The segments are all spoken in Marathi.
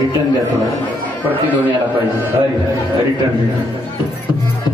रिटर्न द्या थोडा प्रतिध्वनी आला पाहिजे रिटर्न द्या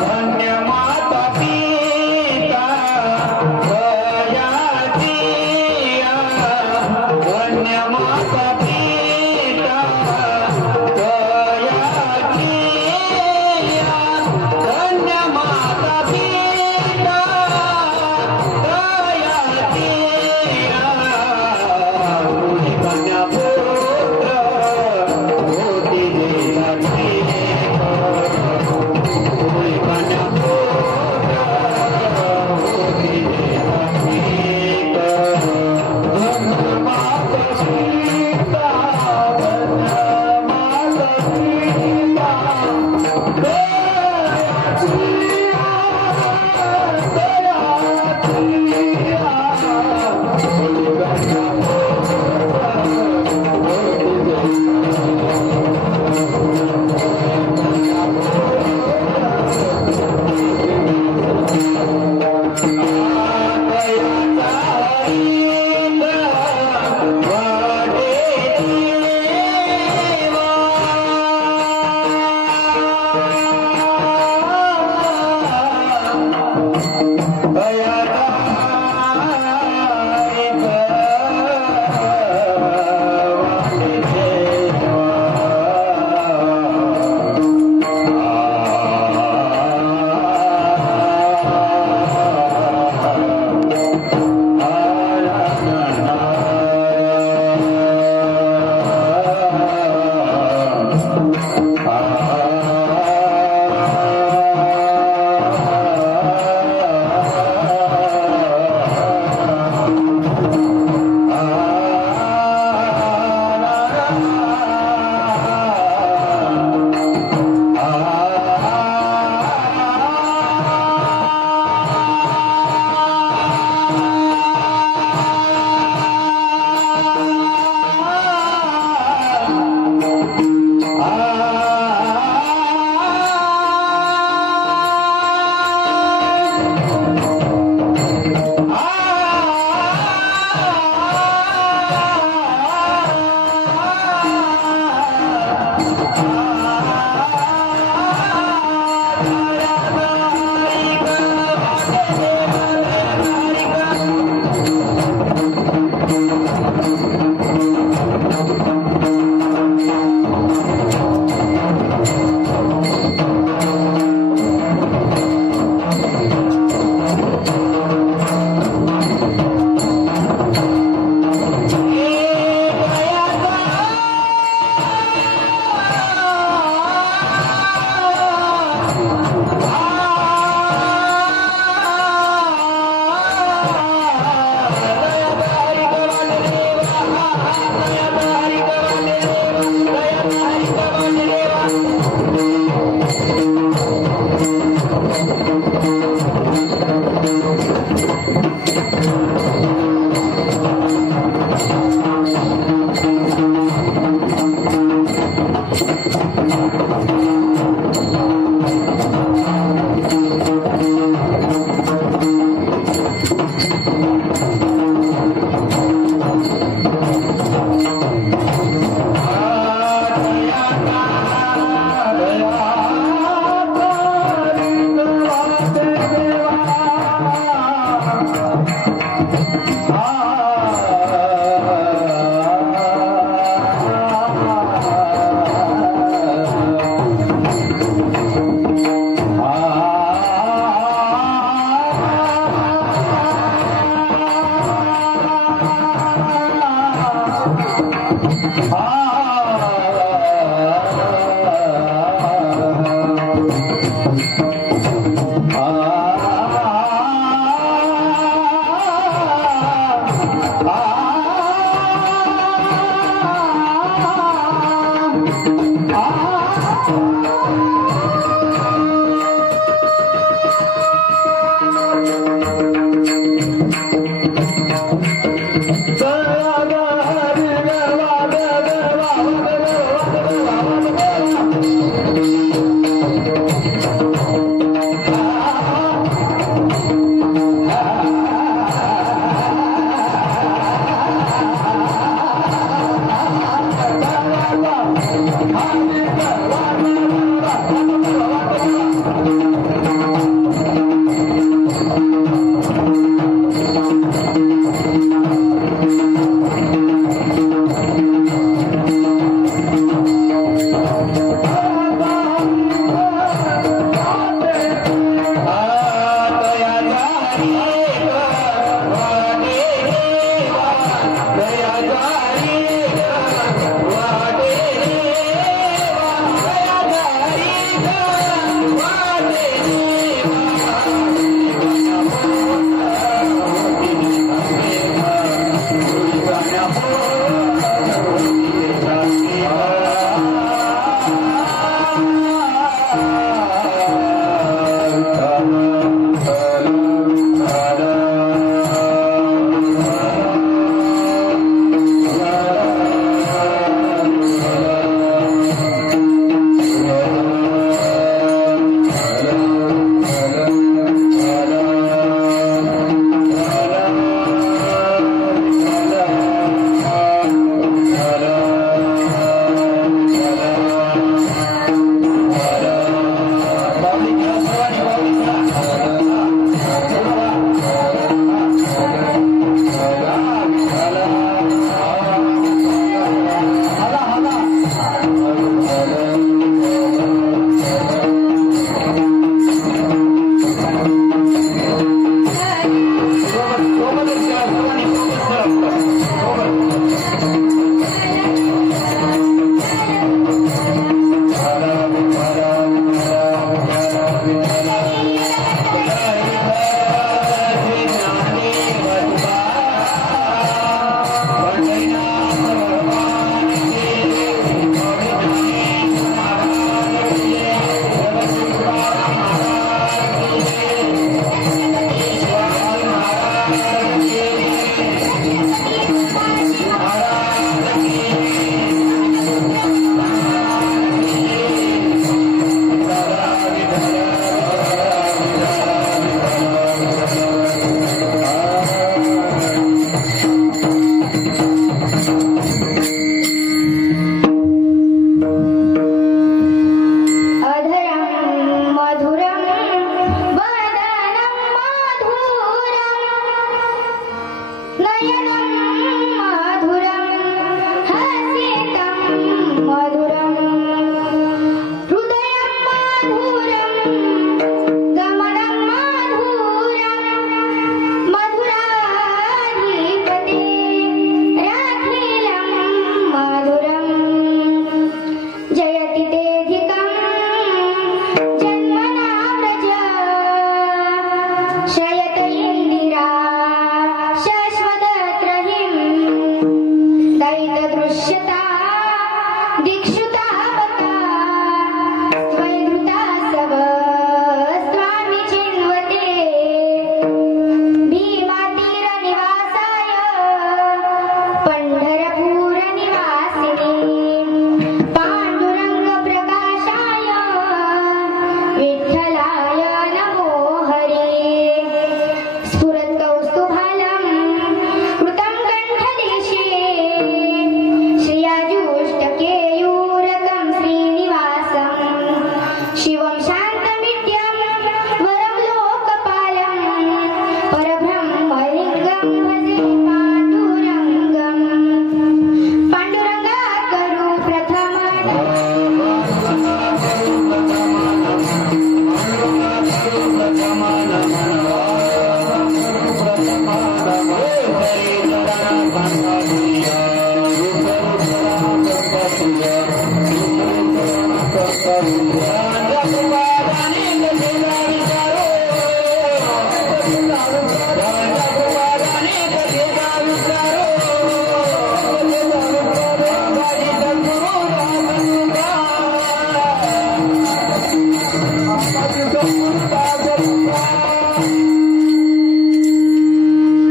धन्य माता पिता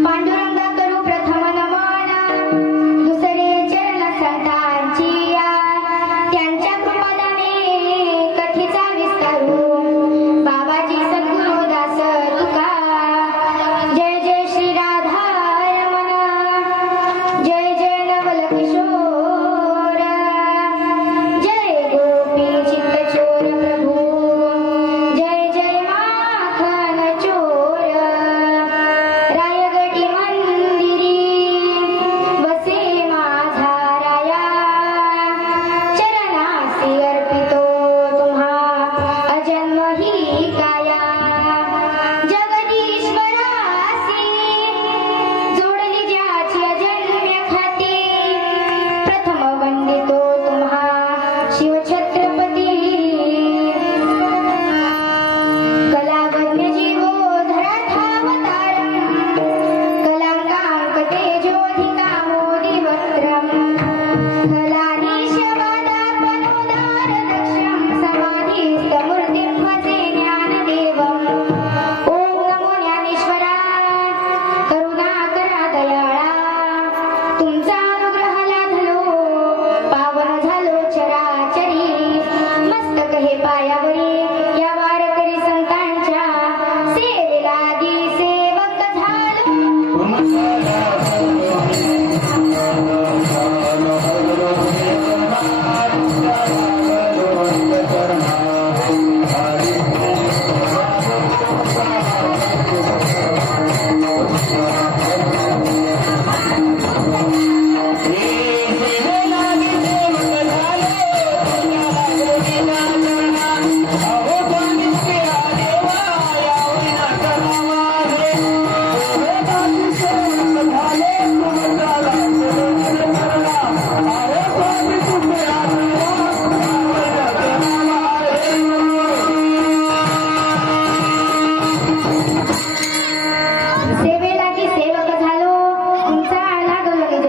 पांडुरंगा करू प्रथम नमन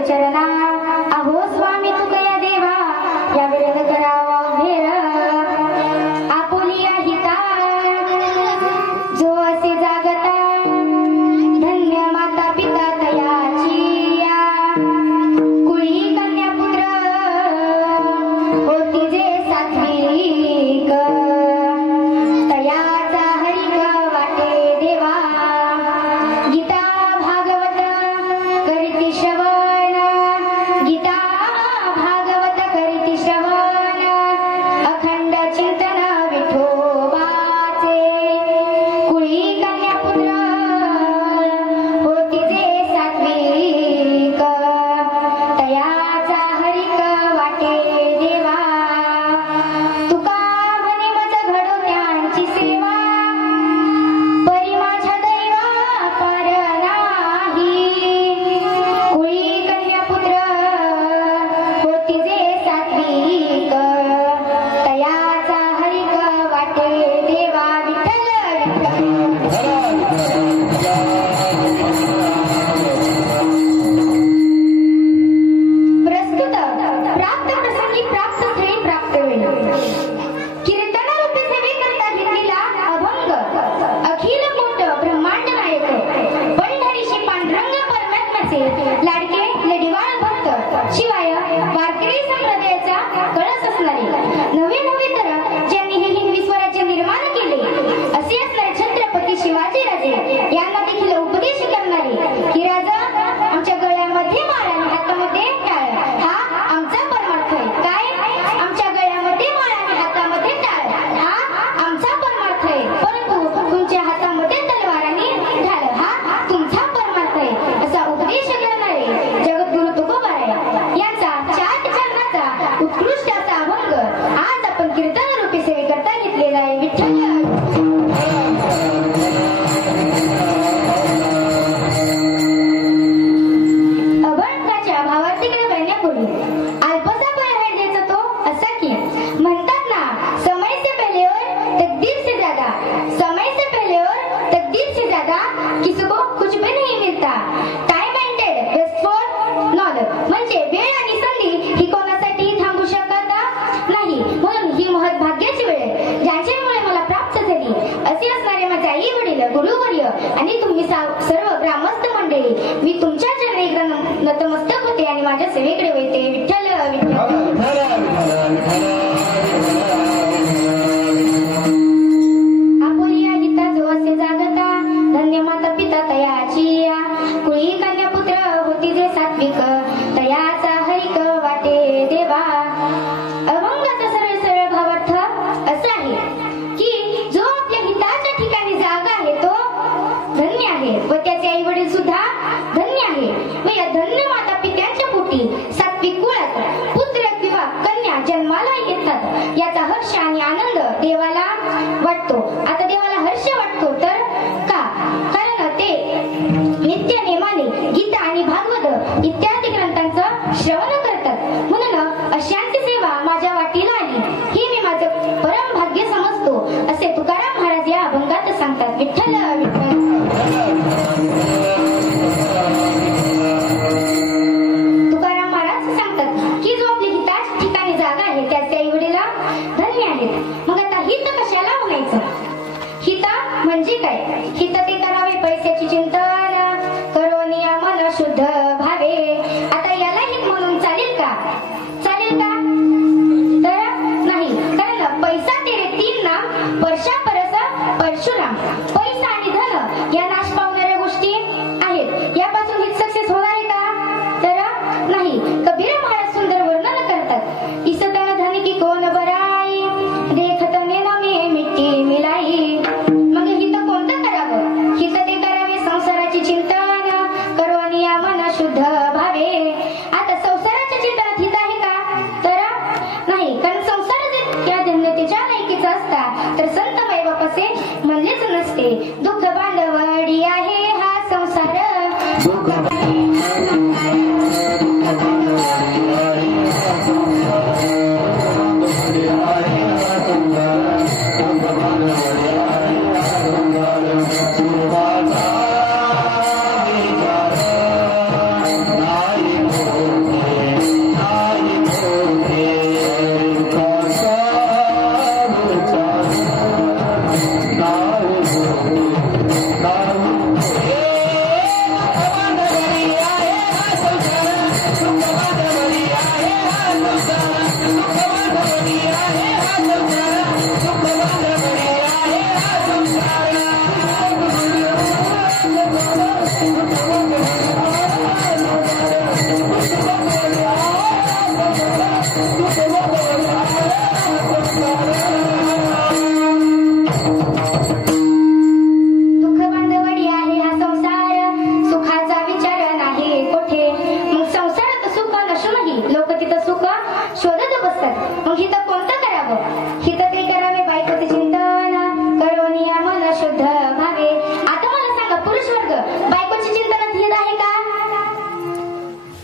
चरणा अहो स्वामी तुकया देवा या वेळेत करावा भेर आपुलिया हिता जो असे जागता धन्य माता पिता तयाची या कुळी कन्या पुत्र होती जे सात्विक तयाचा हरिक वाटे देवा गीता भागवत करीती श्रवण गीता भागवत करीती श्रवण अखंड चिंतन विठोबाचे कुळी कन्यापुत्र होती जे सात्विक तयाचा हरिक वाटे देवा तुका म्हणे मज घडो त्यांची सेवा परी माझ्या दैवा पार नाही कुळी कन्यापुत्र होती जे सात्विक तयाचा हरिक वाटे देवा विठ्ठल प्रस्तुत प्राप्त प्रसंगी प्राप्त स्थळी प्राप्त वेळी कीर्तन रूपी सेवेकरता घेतलेला अभंग अखिल कोट ब्रह्मांड नायक पंढरीशी पांडुरंग परमात्म्याचे लाडके लढीवाळ भक्त शिवाय वारकरी संप्रदायाचा कळस असणारे नवे नवे तर ज्यांनी हे हिंदवी स्वराज्य निर्माण केले असे असणारे छत्रपती शिवाजी राजे यांना देखील उपदेश करणारे की राजा आमच्या गळ्यामध्ये माळ आणि हातामध्ये टाळ हा आमचा परमार्थ आहे काय आमच्या गळ्यामध्ये माळ आणि हातामध्ये टाळ हा आमचा परमार्थ आहे परंतु तुमच्या हातामध्ये तलवार आणि ढाल हा तुमचा परमार्थ आहे असा उपदेश करणारे जगद्गुरु तुकोबाराय यांचा 4 चरणाचा उत्कृष्ट असा अभंग आज आपण कीर्तन रूपी सेवेकरता घेतलेला आहे विठ्ठल अभंगाच्या भावार्थीकडे वळण्यापूर्वी अल्पसा परिहार द्यायचा तो असा की म्हणतात ना समय से पहले और तकदीर से ज्यादा समय से पहले और तकदीर से ज्यादा किसी को कुछ भी नहीं मिलता time ended best for non म्हणजे वेळ आणि संधी ही कोणासाठी थांबू शकत नाही म्हणून ही महत् भाग्याची वेळ आहे ज्याच्यामुळे मला प्राप्त झाली असे असणारे माझे आई वडील गुरुवर्य आणि तुम्ही सर्व ग्रामस्थ मंडळी मी तुमच्या चरणी एकदा नतमस्तक होते आणि माझ्या सेवेकडे वळते विठ्ठल आपुलिया हिता जो असे जागता धन्य माता पिता तयाची या कुळी कन्यापुत्र होती जे सात्विक तयाचा हरिक वाटे देवा अभंगाचा सरळ सरळ भावार्थ असा आहे की जो आपल्या हिताच्या ठिकाणी जागा आहे तो धन्य आहे व त्याचे आई वडील सुद्धा धन्य आहे व या धन्य माता पित्यांच्या पोटी सात्विक कुळात पुत्र किंवा कन्या जन्माला येतात याचा हर्ष आणि आनंद देवाला वाटतो आता देवाला हर्ष वाटतो तर का कारण ते नित्य नेमाने गीता आणि भागवत इत्यादी ग्रंथांचं श्रवण करतात म्हणून अशांची सेवा माझ्या वाटीला आली हे मी माझं परम भाग्य समजतो असे तुकाराम महाराज या अभंगात सांगतात विठ्ठल विठ्ठल तुकाराम महाराज सांगतात की जो आपल्या हिताच्या ठिकाणी जागा आहे त्याचे आई वडील धन्य आहेत मग आता हित कशाला म्हणायचं हिता म्हणजे काय हित ते करावे पैशाची चिंतन करोनिया मन शुद्ध भावे आता याला हित म्हणून चालेल का तर नाही कारण पैसा तेरे 3 नाम वर्षा परस परशुराम पैसा आणि धन या नाश पावणाऱ्या गोष्टी आहेत यापासून हित सक्सेस होणार आहे का तर नाही कबीर महाराज सुंदर वर्णन करतात इसतन धन की कोण बराई देखत नेना में मिट्टी मिलाई मग हित कोणतं करावं हित ते करावे संसाराची चिंतन करोनिया मन शुद्ध भावे आता संसाराच्या चिंतनात हित आहे का तर नाही कारण संसार या धन्यतेच्या लायकीचा असता तर संत मायबापाचे म्हणलेच नसते दुःख बांधवडी आहे हा संसार Hare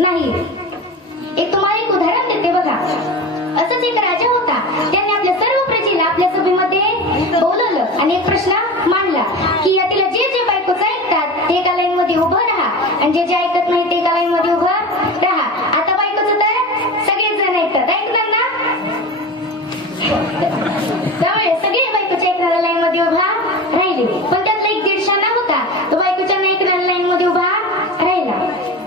नाही. एक तुम्हाला एक उदाहरण देते बघा. असंच एक राजा होता. त्याने आपल्या सर्व प्रजेला आपल्या सभेमध्ये बोलवलं आणि एक प्रश्न मांडला की यातील जे जे बायकोचं ऐकतात ते एका लाईन मध्ये उभं राहा आणि जे जे ऐकत नाही ते एका लाईन मध्ये उभं राहा. आता बायकोचं तर सगळेच जण ऐकतात, ऐकतात ना? त्यामुळे सगळे बायकोच्या ऐकणाऱ्या लाईन मध्ये उभा राहिले. पण त्यातला एक दीडशाना होता, तो बायकोच्या नाही ऐकणाऱ्या लाईन मध्ये उभा राहिला.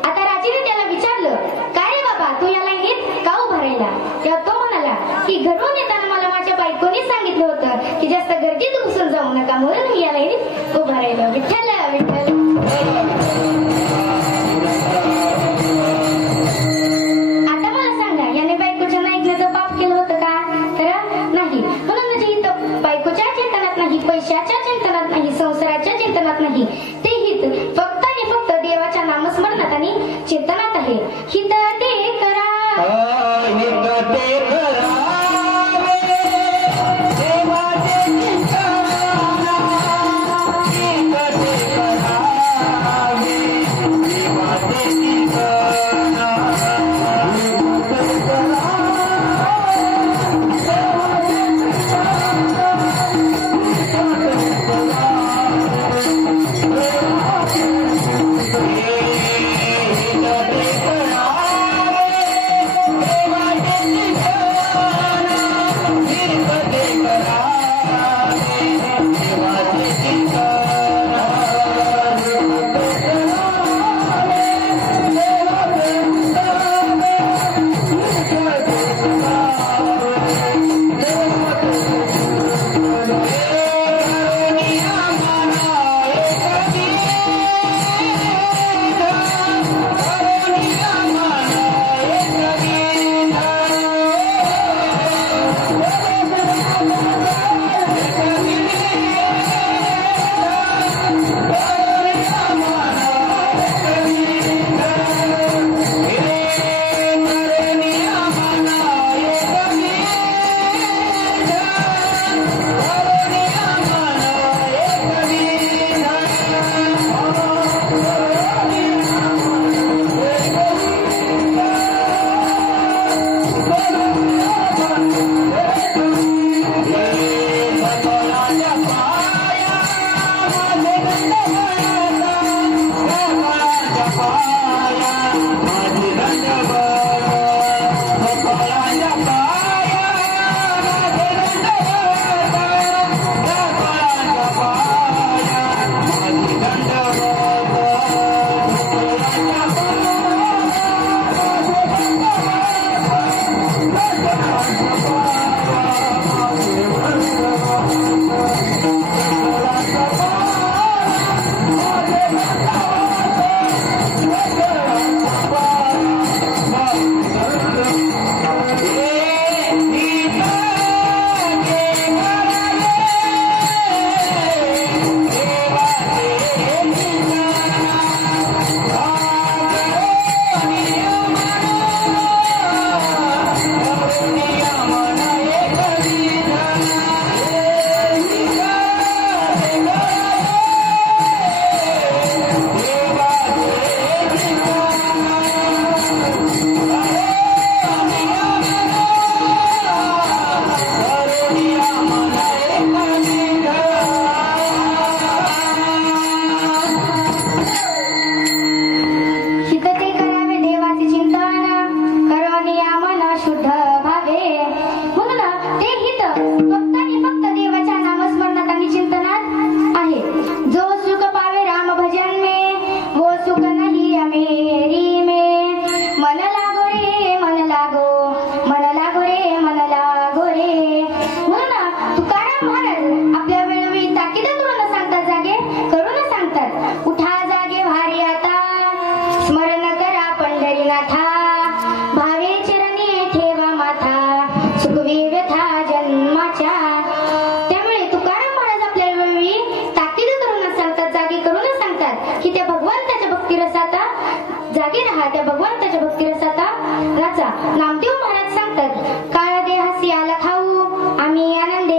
आता राजाने त्याला विचारलं, काय रे बाबा, तू या लाईनीत का उभा राहिला? तेव्हा तो म्हणाला की घरून येताना मला माझ्या बायकोनी सांगितलं होतं की जास्त गर्दीत घुसून जाऊ नका, म्हणून मी या लाईनीत उभा राहिलो. विठ्ठल विठ्ठल. आता मला सांगा, याने बायकोच्या नाही ऐकण्याचं पाप केलं होतं का? तर नाही. म्हणून म्हणजे इथं बायकोच्या चिंतनात नाही, पैशाच्या चिंतनात नाही, संसाराच्या चिंतनात नाही, ते हित फक्त आणि फक्त देवाच्या नामस्मरणात आणि चिंतनात आहे. हित ते करा,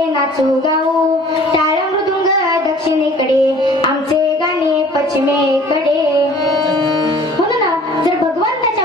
नाचू गाऊ टाळ मृदुंग दक्षिणेकडे आमचे गाणे पश्चिमेकडे. म्हणून जर भगवंताच्या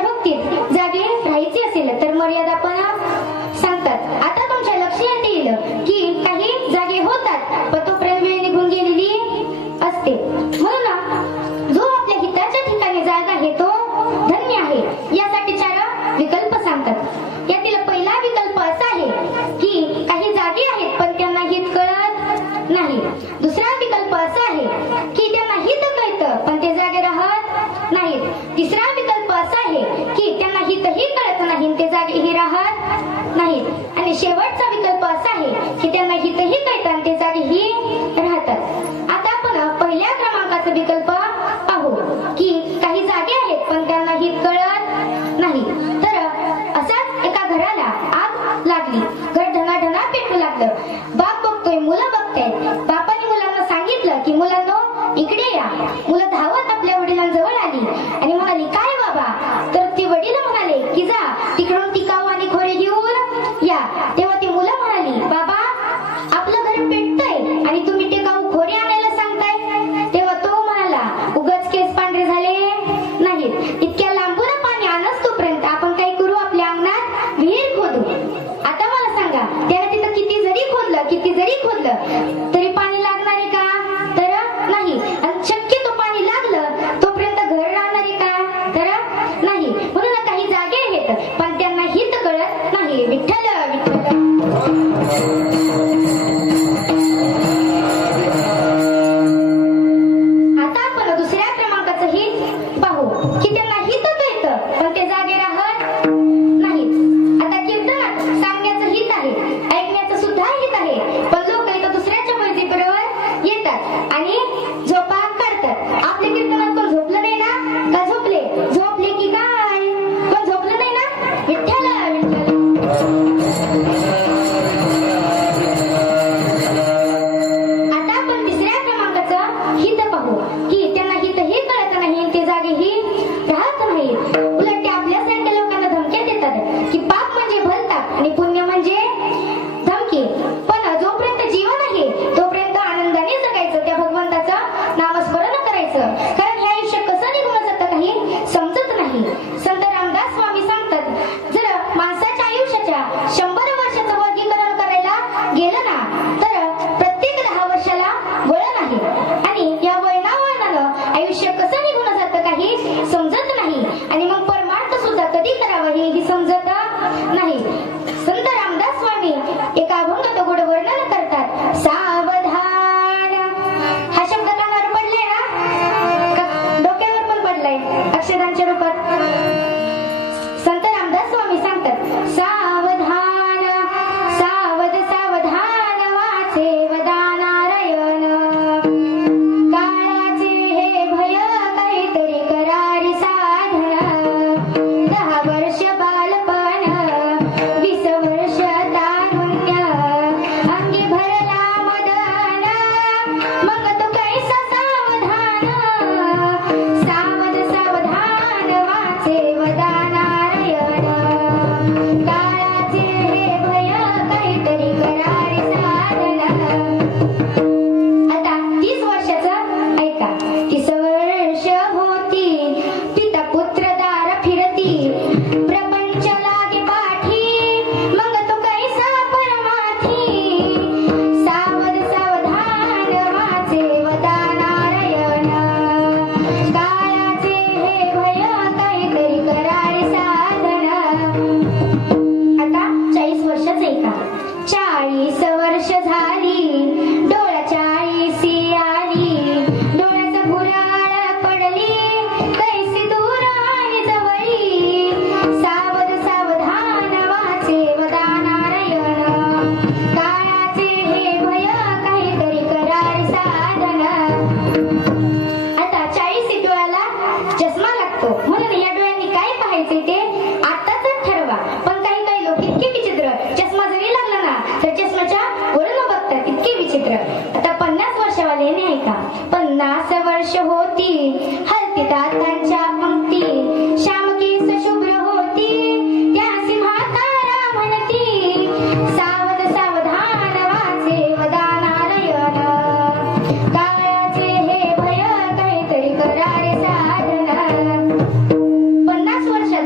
जागी ही राहत नाहीत. आणि शेवटचा विकल्प असा आहे की त्यांना हितही कळतं आणि ते जागीही राहतात. आता आपण पहिल्या क्रमांकाचा विकल्प पाहू की काही जागे आहेत पण त्यांना हित कळत नाही. तर असाच एका घराला आग लागली. घर ढनाढना पेटू लागलं. बाप बघतोय, मुलं बघतायत. बापाने मुलांना सांगितलं की मुलांनो इकडे या. मुलं धावत आपल्या वडिलांजवळ आली आणि म्हणाली काय बाबा? तर ती वडील म्हणाले की जा तिकडून टिकाऊ आणि खोरे घेऊन या. तेव्हा ती मुलं म्हणाली बाबा आपलं घर पेटतंय आणि तुम्ही टिकाऊ खोरे आणायला सांगताय. तेव्हा तो म्हणाला उगाच केस पांढरे झाले नाहीत. इतक्या लांबून पाणी आणस तोपर्यंत आपण काय करू, आपल्या अंगणात विहीर खोदू. आता मला सांगा त्याने तिथं किती जरी खोदलं तरी पाणी लागणार आहे का? तर नाही. आणि शक्यतो पाणी लागलं तोपर्यंत घर राहणार आहे का? तर नाही. म्हणून काही जागे आहेत पण त्यांना हित कळत नाही. विठ्ठल विठ्ठल. आता आपण दुसऱ्या क्रमांकाचं हित पाहू की त्यांना हित कळतं पण ते जागे राहत नाहीत. आता कीर्तनात सांगण्याचं हित आहे, ऐकण्याचं सुद्धा हित आहे, पण लोक इथं दुसऱ्याच्या बरोबर येतात आणि झोपा काढतात. आपल्या कीर्तनात कोण झोपलं नाही ना? का झोपले? झोपले की काय? कोण झोपलं नाही ना? विठ्ठल विठ्ठल. आता आपण तिसऱ्या क्रमांकाचं हित पाहू की त्यांना हितही कळत नाही, ते जागेही राहत नाहीत. उलट ते आपल्यासारख्या लोकांना धमक्या देतात की पाप म्हणजे भलताप आणि पुण्य म्हणजे धमकी. पण जोपर्यंत जीवन आहे तोपर्यंत आनंदाने जगायचं, त्या भगवंताचं नामस्मरण करायचं. कारण हे आयुष्य कसं निघून जातं काही समजत नाही. संत रामदास स्वामी सांगतात जर माणसाच्या आयुष्याच्या 100 वर्षाचं वर्गीकरण करायला गेलं ना तर प्रत्येक 10 वर्षाला वळण आहे. आणि या वळणावळणानं आयुष्य कसं निघून जातं काही समजत नाही. आणि मग परमार्थ सुद्धा कधी करावं हेही समजत नाही. संत रामदास स्वामी एका अभंगात गोड वर्णन करतात. सावधान हा शब्द कानावर पडलाय ना? डोक्यावर पण पडलाय अक्षरांच्या रूपात. संत रामदास स्वामी सांगतात सावधान सावध सावधान वाचे वदा नारायण. काळाचे हे भय काहीतरी करारी साधन. 10 वर्ष बालपण 20 वर्ष तारुण्य अंगी भरला मदन. मग तो कैसा सावधान. सावध सावधान वाचे वदा नारायण. काळाचे हे भय काहीतरी करारी साधन. आता 30 वर्षाचं ऐका. 30 वर्ष होती पिता पुत्र दार फिरती. प्रपंच लागे पाठी मग तो कैसा परमार्थी. सावध सावधान वाचे वदा नारायण. काळाचे हे भय काहीतरी करारी साधन. आता 40 वर्षाचं ऐका. 40 वर्ष झाली डोळा 40 आली. डोळ्याचं भुराळ पडली कैसी दूर आणि जवळी. सावध सावधान वाचे वदा नारायण. काळाचे हे भय काहीतरी करारी साधन. आता 40 डोळ्याला चष्मा लागतो म्हणून या डोळ्यांनी काय पाहायचे ते आताच ठरवा. पण काही लोक इतके विचित्र, चष्मा जरी लागला ना तर चष्म्याच्या वरून बघतात, इतके विचित्र. आता 50 वर्षवाल्याने ऐका. 50 वर्ष होती हलती दातांच्या पंक्ती. श्यामकेस शुभ्र होती त्यासी म्हातारा म्हणती. सावध सावधान वाचे वदा नारायण. काळाचे हे भय काहीतरी करारे साधन. 50 वर्षात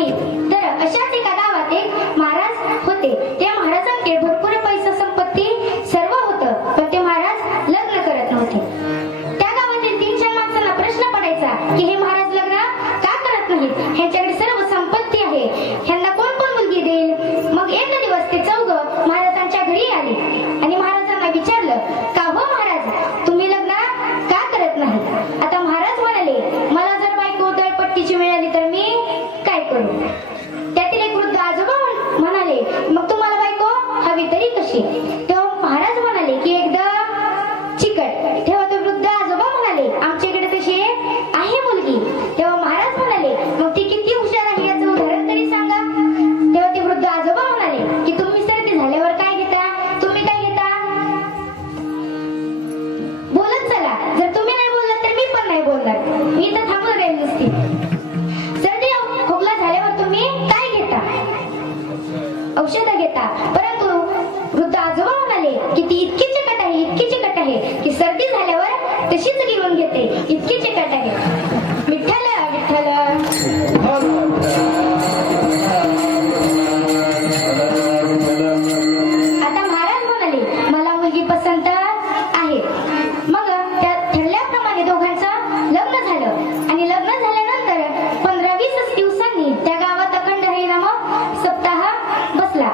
नाही. तर अशाच एका गावात एक महाराज होते. त्या महाराजांकडे भरपूर पैसा संपत्ती सर्व होतं, पण ते महाराज लग्न करत नव्हते. त्या गावातील 3-4 माणसांना प्रश्न पडायचा की हे महाराज लग्न का करत नाहीत? ह्यांच्याकडे सर्व संपत्ती आहे, ह्यांना कोण कोण मुलगी देईल? मग एक दिवस ते चौघं महाराजांच्या घरी आले आणि महाराजांना विचारलं, का हो महाराज, तुम्ही लग्न का करत नाही? आता महाराज म्हणाले, मला जर बायको दळपट्टीची मिळाली तर मी काय करू? त्यातील एक वृद्ध आजोबा म्हणाले, मग तुम्हाला बायको हवी तरी कशी? तेव्हा महाराज म्हणाले की एकदम चिकट. तेव्हा ते वृद्ध आजोबा म्हणाले, आमच्याकडे तशी आहे मुलगी. तेव्हा महाराज म्हणाले, मग ती किती हुशार आहे याचं उदाहरण तरी सांगा. तेव्हा ते वृद्ध आजोबा म्हणाले की तुम्ही सर्दी झाल्यावर काय घेता? तुम्ही काय घेता? बोलत चला. जर तुम्ही नाही बोललात तर मी पण नाही बोलणार. मी इथं थांबून राहील नुसती. सर्दी खोकला झाल्यावर तुम्ही काय घेता? औषधं घेता. परंतु वृद्ध आजोबा म्हणाले की ती इतकी चिकट आहे, इतकी चिकट आहे की सर्दी झाल्यावर तशीच घेऊन घेते, इतकी चिकट आहे. विठ्ठल विठ्ठल. आता महाराज म्हणाले, मला मुलगी पसंत आहे. मग त्या ठरल्याप्रमाणे दोघांचं लग्न झालं आणि लग्न झाल्यानंतर 15-20 दिवसांनी त्या गावात अखंड हरिनाम सप्ताह बसला.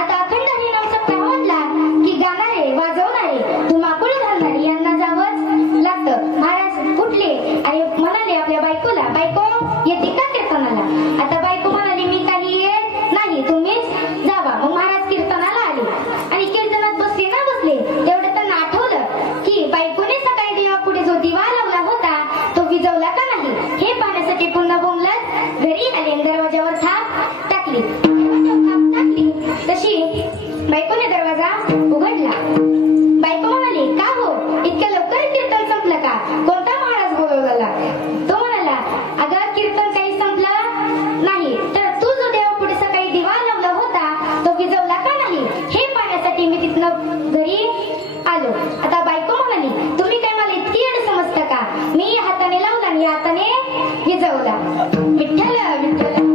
आता अखंड हरिनाम सप्ताह म्हटला की गाणारे, वाजवणारे, धुमाकूळ घालणारे यांना जावंच लागतं. महाराज उठले आणि म्हणाले आपल्या बायकोला, बायको येते का कीर्तनाला? आता बायको म्हणाली, मी काही येत नाही, तुम्हीच जावा. मग महाराज कीर्तनाला आले आणि कीर्तनात बसले ना बसले तेवढं त्यांना आठवलं की बायकोने सकाळी देवापुढे जो दिवा लावला होता तो विजवला का नाही हे पाहण्यासाठी पुन्हा बोंबलत घरी आले आणि दरवाजावर थाप टाकली. थाप टाकली तशी बायकोने दरवाजा उघडला. बायको म्हणाली, का हो, इतक्या लवकर कीर्तन संपलं का? कोणता महाराज बोलवला? तो म्हणाला, अगं कीर्तन काही संपलं नाही, तर तू जो देवापुढे सकाळी दिवा लावला होता तो विजवला का नाही हे पाहण्यासाठी मी तिथनं घरी आलो. आता बायको म्हणाली, तुम्ही काय मला इतकी येड समजता का? मी या हाताने लावला आणि या हाताने विजवला. विठ्ठल विठ्ठल.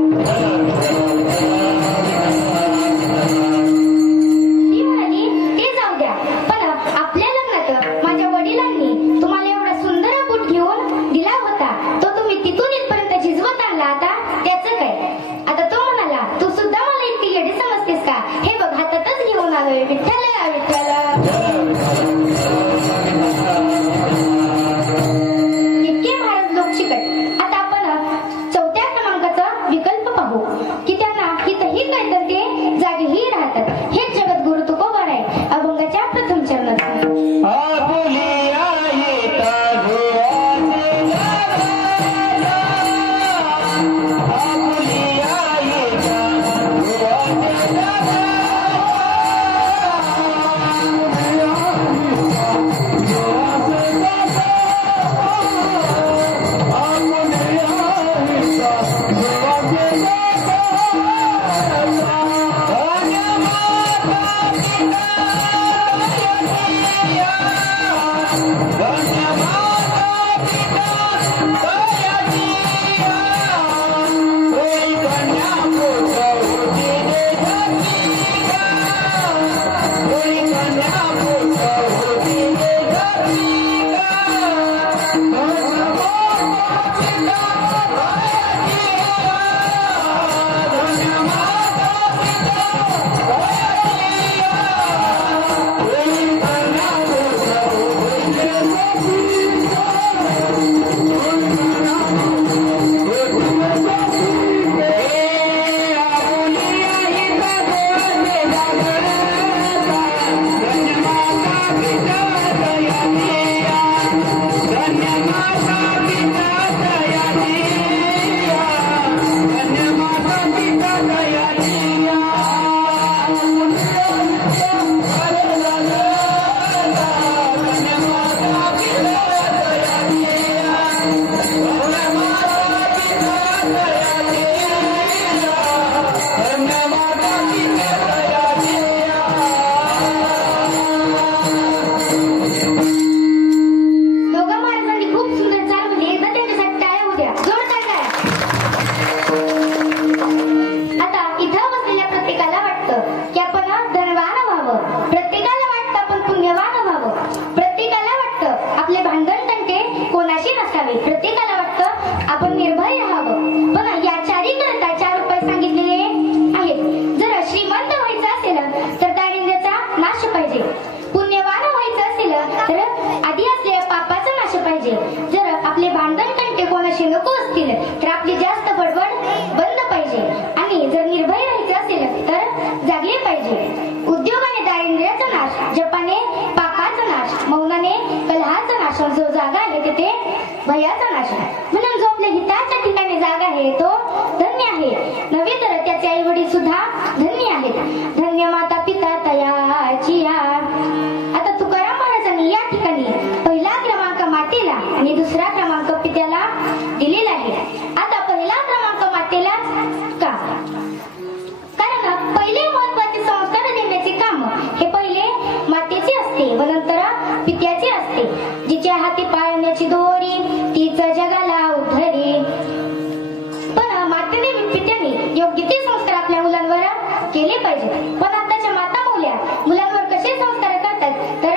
योग्य ते संस्कार आपल्या मुलांवर केले पाहिजेत. पण आताच्या माता मौल्या मुलांवर कसे संस्कार करतात तर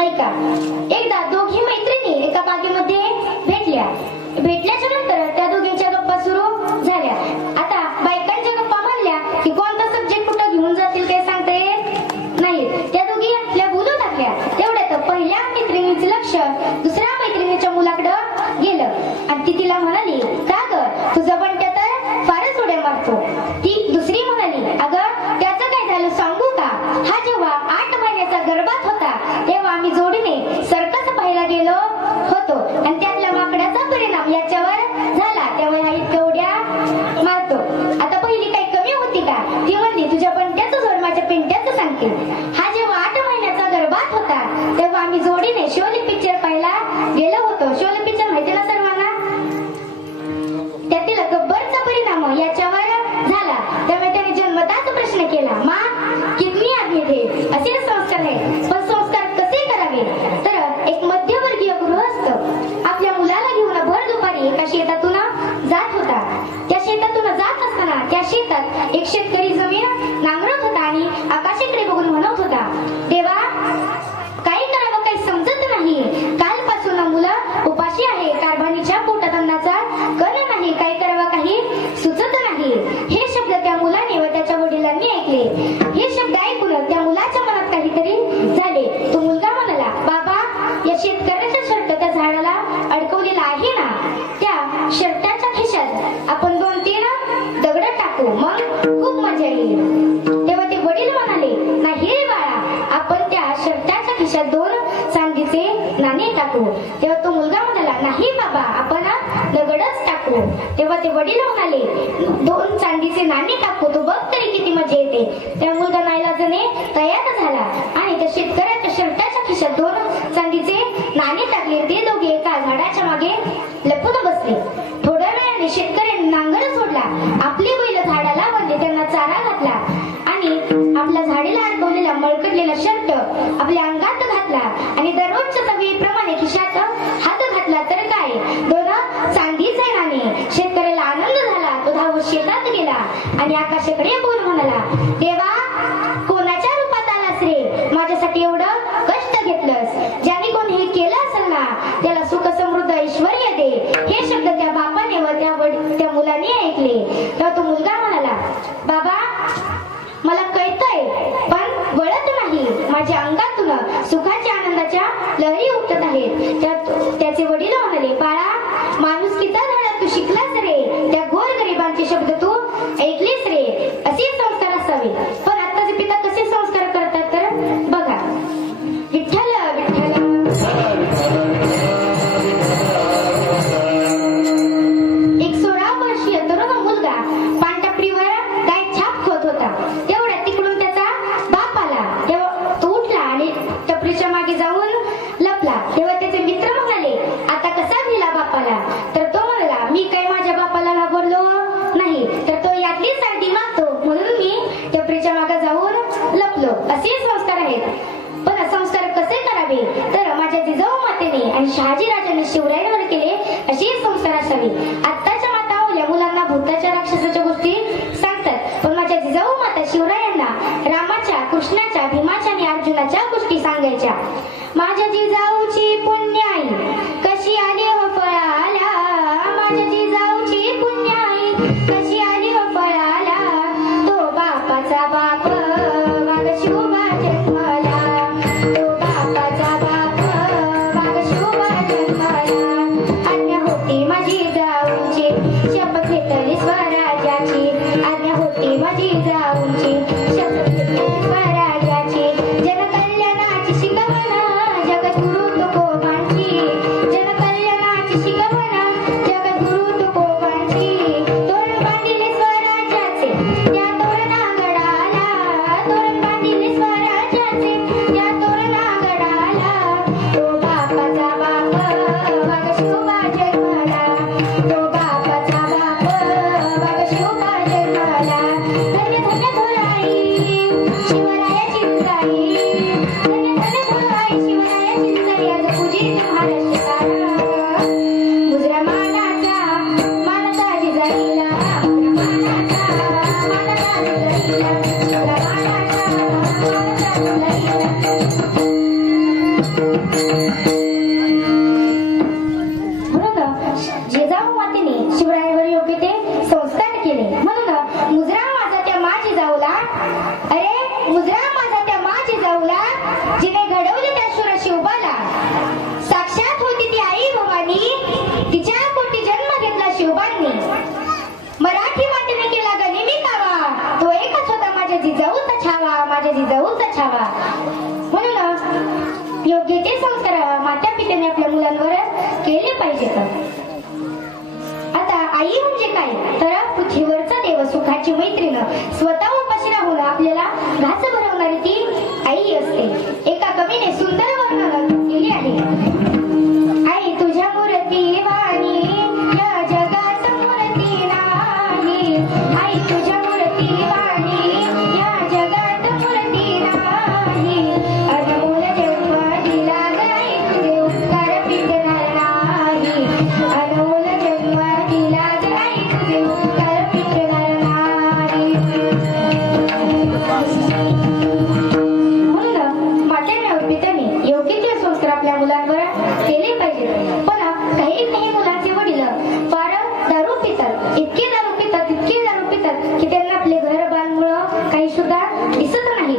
ऐका. एकदा दोघी मैत्रिणी एका बागेमध्ये भेटल्याच्या नंतर त्या दोघींच्या गप्पा सुरू झाल्या. आता बायकांच्या गप्पा म्हणल्या की कोणता सब्जेक्ट कुठं घेऊन जातील काही सांगता येत नाही. त्या दोघी आपल्या बोलू लागल्या. तेवढ्यात पहिल्या मैत्रिणीचं लक्ष दुसऱ्या मैत्रिणीच्या मुलाकडं गेलं आणि ती तिला म्हणाली, का ग तुझा बंट्या तर फारच उड्या मारतो. ती दुसरी म्हणाली, अगं त्याचं काय झालं सांगू का? हा जेव्हा 8 महिन्याचा गर्भात होता तेव्हा आम्ही जोडीने सर्कस पाहायला गेलो होतो आणि त्यातल्या माकडाचा परिणाम याच्यावर झाला, त्यामुळे हा इतक्या उड्या मारतो. आता पहिली काही कमी होती का? ती म्हणली, तुझ्या बंट्याचं जोड माझ्या पिंट्याचं सांगते. हा जेव्हा 8 महिन्याचा गर्भात होता तेव्हा आम्ही जोडीने शोले पिक्चर पाहायला गेलो होतो. शोले पिक्चर माहिती ना सर्वांना? त्यातील गब्बरचा परिणाम याच्यावर झाला, त्यामुळे त्याने जन्मताच प्रश्न केला, मा कितनी आदमी थे? असे संस्कार आहेत. पण संस्कार कसे करावे तर एक मध्यवर्गीय गृहस्थ आपल्या मुलाला घेऊन भर दुपारी एका शेतातून जात होता. त्या शेतातून जात असताना त्या शेतात एक शेतकरी जमीन नांगरत होता आणि आकाशाकडे बघून म्हणत होता, देवा काय करावं काही समजत नाही. कालपासून मुलं उपाशी आहे, कारभानीच्या पोटात अन्नाचा कण नाही, काय करावं काही सुचत नाही. हे शब्द त्या मुलाने व त्याच्या वडिलांनी ऐकले. हे शब्द ऐकून त्या मुलाच्या मनात काहीतरी झाले. तो मुलगा म्हणाला, बाबा या शेतकऱ्याचा शर्ट त्या झाडाला अडकवलेला आहे ना, त्या शर्टाच्या खिशात आपण 2-3 दगड टाकू, मग खूप मजा येईल. तेव्हा ते वडील म्हणाले, नाही रे बाळा, आपण त्या शर्टाच्या खिशात 2 चांदीचे नाणे टाकू. तेव्हा तो मुलगा म्हणाला, नाही बाबा, आपण दगडच टाकू. तेव्हा ते वडील म्हणाले, 2 चांदीचे नाणे टाकू, तू बघ तरी किती मजा येते. त्या मुलगा नाईलाजाने तयार झाला आणि त्या शेतकऱ्याच्या शर्टाच्या खिशात 2 चांदीचे नाणे टाकले. ते दोघे एका झाडाच्या मागे लपून बसले. थोड्या वेळाने शेतकऱ्याने नांगर सोडला, आपली बैल झाडाला बांधले, त्यांना चारा घातला आणि आपल्या झाडीला अडकवलेला मळकडलेला शर्ट आपल्या अंगात घातला आणि दररोजच्या सवयीप्रमाणे खिशात हात घातला. तर काय 2 चांदीचे नाणे. शेतकऱ्याला आनंद झाला. तो धावत शेतात गेला आणि आकाशाकडे बोल म्हणाला, देवा कोणाच्या रूपात आलास रे? माझ्यासाठी एवढं कष्ट घेतलंस. ज्याने कोण हे केलं असेल ना त्याला सुख समृद्ध ऐश्वर्य दे. हे शब्द त्या बापाने व त्या मुलाने ऐकले. तेव्हा तो मुलगा म्हणाला, बाबा मला कळतंय पण वळत नाही. माझ्या अंगातून सुखाच्या आनंदाच्या लहरी उठत आहेत. त्याचे वडील म्हणाले, बाळा माणुसकीचा धडा तू शिकलास रे, त्या गोरगरिबांचे शब्द तू ऐकलेस रे. असे संस्कार असावे. पण आताचे पिता कसे संस्कार करतात तर बघा. विठ्ठल विठ्ठल एक 16 वर्षीय तरुण मुलगा पानटपरीवर गाय छाप खोत होता. तेवढ्या तिकडून त्याचा बाप आला. तेव्हा तो उठला आणि टपरीच्या मागे जाऊन लपला. तेव्हा त्याचे मित्र म्हणाले, आता कसा दिला बापाला? तर तो म्हणाला, मी काय माझ्या बापाला घाबरलो नाही, तर तो यातली सारडी मागतो म्हणून मी टपरीच्या मागे जाऊन लपलो. असे संस्कार आहेत. पण संस्कार कसे करावे तर माझ्या जिजाऊ मातेने आणि शहाजी राजाने शिवरायांवर केले असे संस्कार असावे. आत्ताच्या माता मुलांना भूताच्या राक्षसाच्या गोष्टी सांगतात, पण माझ्या जिजाऊ माता शिवरायांना रामाच्या, कृष्णाच्या, भीमाच्या आणि अर्जुनाच्या गोष्टी सांगायच्या. माझ्या जिजाऊची पुण्याई कशी आली हो फळाला, माझ्या जिजाऊची पुण्याई कशी आली हो फळाला, तो बापाचा बाप वाघ शिवबा जन्मला, तो बापाचा बाप वाघ शिवबा जन्मला. अन्य होती माझी जाऊची शपथ घेतली स्वराज सुखाची मैत्रीण स्वतः उपाशी राहून आपल्याला घास भरवणारी ती आई असते. एका कवीने सुंदर वर्णन केले आहे. आई तुझ्या मूर्ती वाणी या जगात मूर्ती नाही. आई तुझ्या मूर्ती वाणी या जगात मूर्ती नाही. अनमोल जन्म दिला गाई तुझे उपकार फिटणार नाही. अनमोल जन्म दिला गाई तुझे उपकार फिटणार नाही. म्हणून मातेने पित्याने योग्य ते संस्कार आपल्या मुलांवर केले पाहिजे. पण काही मुलांचे वडील फार दारू पितात, इतके दारू पितात की त्यांना आपले घर बांधमुळं काही सुद्धा दिसत नाही.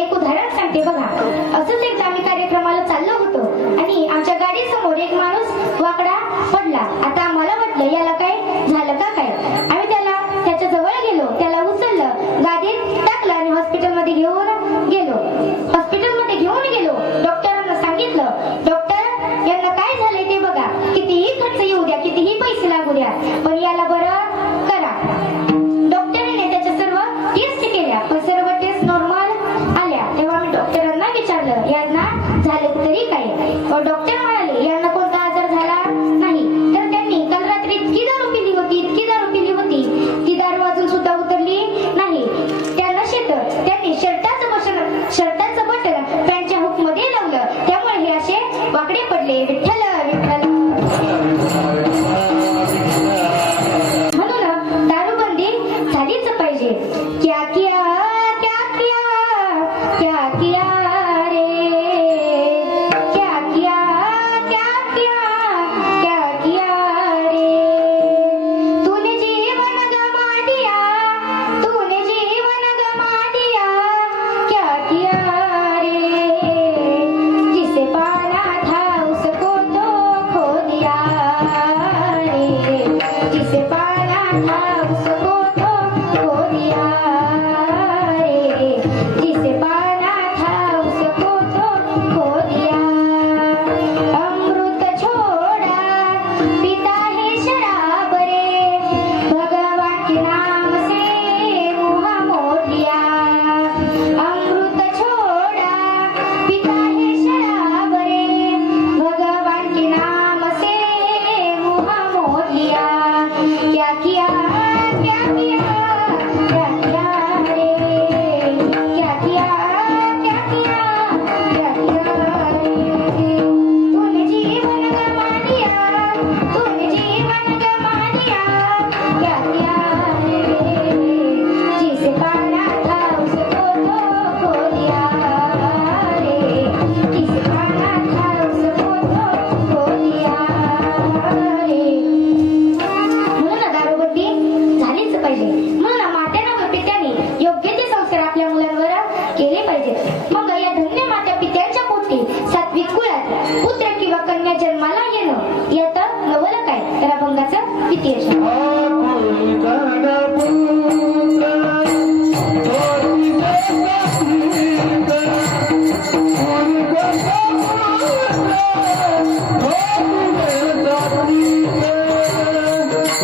एक उदाहरण सांगते बघा. असंच एकदा आम्ही कार्यक्रमाला चाललो होतो आणि आमच्या गाडीसमोर एक माणूस वाकडा पडला. आता आम्हाला वाटलं याला काय झालं का काय. आम्ही त्याच्या जवळ गेलो, त्याला उचललं, गाडीत टाकलं आणि हॉस्पिटलमध्ये घेऊन गेलो. डॉक्टरांना सांगितलं, डॉक्टर यांना काय झालंय ते बघा, कितीही खर्च येऊ द्या, कितीही पैसे लागू द्या, पण याला बरं करा. डॉक्टरांनी त्याच्या सर्व टेस्ट केल्या, पण सर्व टेस्ट नॉर्मल आल्या. तेव्हा मी डॉक्टरांना विचारलं यांना झालं तरी काय. डॉक्टर म्हणाले यांना कोणता आजार झाला नाही. तर त्यांनी काल रात्री इतकी दारू पिली होती ती दारू अजून सुद्धा उतरली नाही. त्या नशेत त्यांनी शर्टाचं बटन पॅन्टच्या हुक मध्ये लावलं, त्यामुळे हे असे वाकडे पडले. विठ्ठल विठ्ठल. म्हणून दारूबंदी झालीच पाहिजे. क्या किया रे, क्या किया रे. तूने जीवन गमा दिया, क्या किया रे. जिसे पाना था उसको तो खो दिया रे. जिसे पाना था उसको तो खो दिया रे. जिसे पाना था उसको तो खो दिया. अमृत छोड़ा पीता है शराब रे. भगवान के नाम से मुँह मोड़ लिया. अमृत छोड़ा पीता है शराब रे. भगवान के नाम से मुँह मोड़ लिया. क्या किया रे. क्या किया रे. तूने जीवन गमा दिया. क्या किया रे. जिसे पाना था उसको तो खो दिया रे. जिसे पाना था उसको तो खो दिया रे. म्हणून दारूबंदी झालीच पाहिजे. म्हणून मात्यानं व पित्याने योग्य ते संस्कार आपल्या मुलांवर केले पाहिजेत. मग या धन्य मात्या पित्यांच्या पोटी सात्विक कुळात पुत्र किंवा कन्या जन्माला येणं यात नवल काय. तर अभंगाचं द्वितीय शब्द. Oh,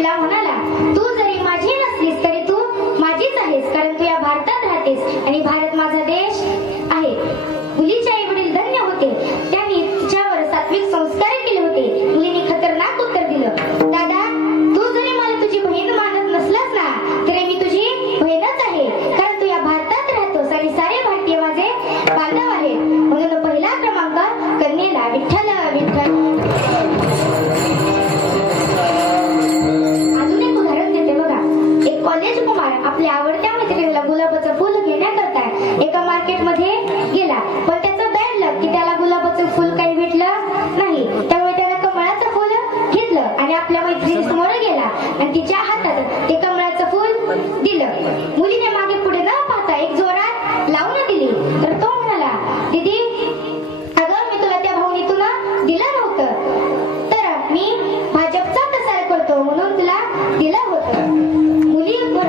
तिला म्हणाला, तू जरी माझी नसलीस तरी तू माझीच आहेस, कारण तू या भारतात राहतेस आणि भारत माझा देश आहे. मुलीचे आई वडील धन्य होते. त्यांनी तिच्यावर सात्विक संस्कार केले होते. मुलीने खतरनाक उत्तर दिलं, दादा, तू जरी मला तुझी बहीण मानत नसलास ना तरी मी तुझी बहीणच आहे, कारण तू या भारतात राहतोस आणि सारे भारतीय माझे बांधव आहेत. म्हणून पहिला क्रमांक कन्येला. विठ्ठल विठ्ठल. अजून एक उदाहरण देते बघा. एक कॉलेज कुमार आपल्या आवडत्या मैत्रिणीला गुलाबाचं फुल घेण्याकरता एका मार्केटमध्ये गेला, पण त्याचं बॅड लक की त्याला गुलाबाचं फुल काही भेटलं नाही. त्यामुळे त्याने कमळाचं फुल घेतलं आणि आपल्या मैत्रिणी समोर गेला आणि तिच्या हातात ते कमळाचं फुल दिलं. मुलीने मागे पुढे न पाहता एक जोरात लावून दिली. तर तो म्हणाला, दीदी, अगं मी तुला त्या भावनीतून दिलं नव्हतं, तर मी भाजपचा प्रसार करतो म्हणून तुला दिलं होतं. मुलीवर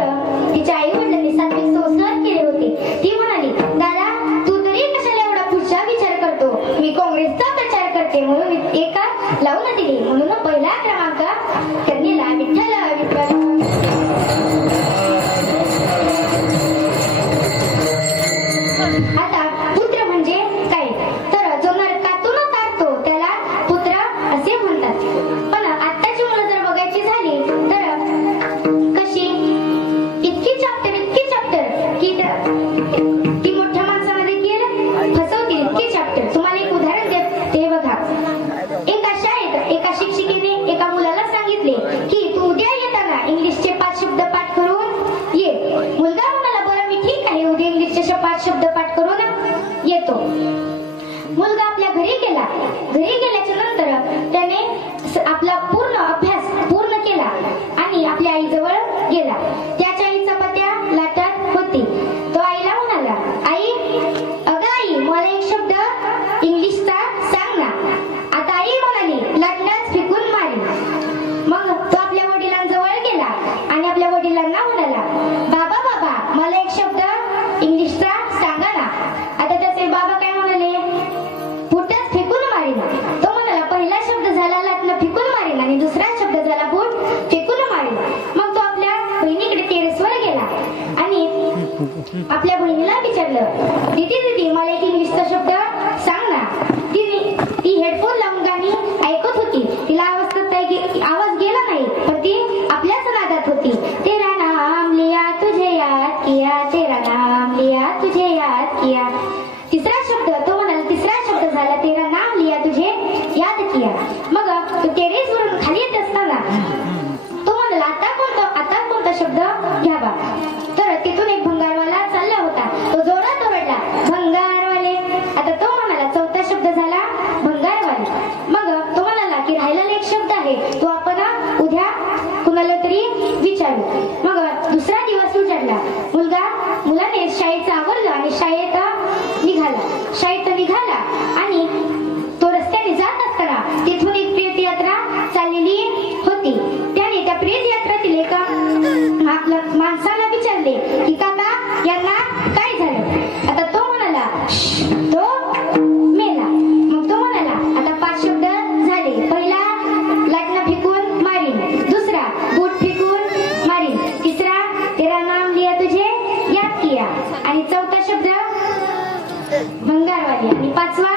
तिच्या आई वडिलांनी सात्विक संस्कार केले होते. ती म्हणाली, दादा, तू तरी कशाला एवढा पुढचा विचार करतो, मी काँग्रेसचा प्रचार करते म्हणून एका लावून दिली. म्हणून पहिला क्रमांक कन्येला. विठ्ठल विठ्ठल. आता पुत्र म्हणजे काय, तर जो नरकातून तारतो त्याला पुत्र असे म्हणतात. पण आत्ताची मुलं जर बघायची झाली तर कशी, इतकी चॅप्टर की ती मोठ्या माणसाला देखील फसवतील, इतकी चॅप्टर. तुम्हाला एक उदाहरण देते बघा. एका शाळेत एका शिक्षिकेने एका मुलाला सांगितले की तू उद्या येताना इंग्लिशचे 5 शब्द पाठ करून ये. मुलगा म्हणाला, बरं मी ठीक आहे, उद्या इंग्लिशचे 5 शब्द पाठ करून येतो. मुलगा आपल्या घरी गेला. घरी गेल्याच्या नंतर त्याने आपला पूर्ण अभ्यास पूर्ण केला आणि आपल्या आईजवळ गेला. त्याच्या आई चपात्या लाटत होती. तो आईला म्हणाला, आई, अगं आई, मला एक शब्द इंग्लिशचा सांग ना. आता आई म्हणाली, लाटण्यास फेकून मारी. मग तो आपल्या वडिलांजवळ गेला आणि आपल्या वडिलांना म्हणाला, बाबा, मला एक शब्द इंग्लिशचा सांगा ना. आता त्याचे बाबा काय म्हणाले, बुटच फेकून मारीन. तो म्हणाला, पहिला शब्द झाला लाटणं फेकून मारीन आणि दुसरा शब्द झाला बूट फेकून मारीन. मग तो आपल्या बहिणीकडे टेरेसवर गेला आणि आपल्या बहिणीला विचारलं, दीदी, मला एक इंग्लिशचा शब्द सांग ना. ती हेडफोन लावून गाणी ऐकत होती. तिला आवाज गेला नाही, पण ती आपल्याच नादात होती. तेरा नाम लिया तुझे याद किया, तेरा नाम लिया तुझे याद किया. तिसरा शब्द, तो म्हणाला, तिसरा शब्द झाला तेरा नाम लिया तुझे याद किया. मग तो टेरेस वरून खाली येत असताना तो म्हणाला, आता कोणता शब्द घ्यावा. तर तिथून एक भंगारवाला चालला होता. तो जोरात ओरडला, भंगारवाले. आता तो म्हणाला, चौथा शब्द झाला भंगारवाले. मग तो म्हणाला की राहिलेला एक शब्द आहे, तो आपण उद्या कुणाला तरी विचारू. मग दुसरा दिवस उजाडला. मुलाने शाळेचं आवरलं आणि शाळेत निघाला आणि तो रस्त्याने जात असताना तिथून एक प्रेत यात्रा चाललेली होती. त्याने त्या प्रेत यात्रातील एका माणसाला विचारले की काका, यांना काय झालं. आता तो म्हणाला, तो मेला. मग तो म्हणाला, आता 5 शब्द झाले. पहिला लाटणं फेकून मारीन, दुसरा बूट फेकून मारीन, तिसरा तेरा नाम लिया तुझे याद किया आणि चौथा शब्द भंगारवाली आणि 5वा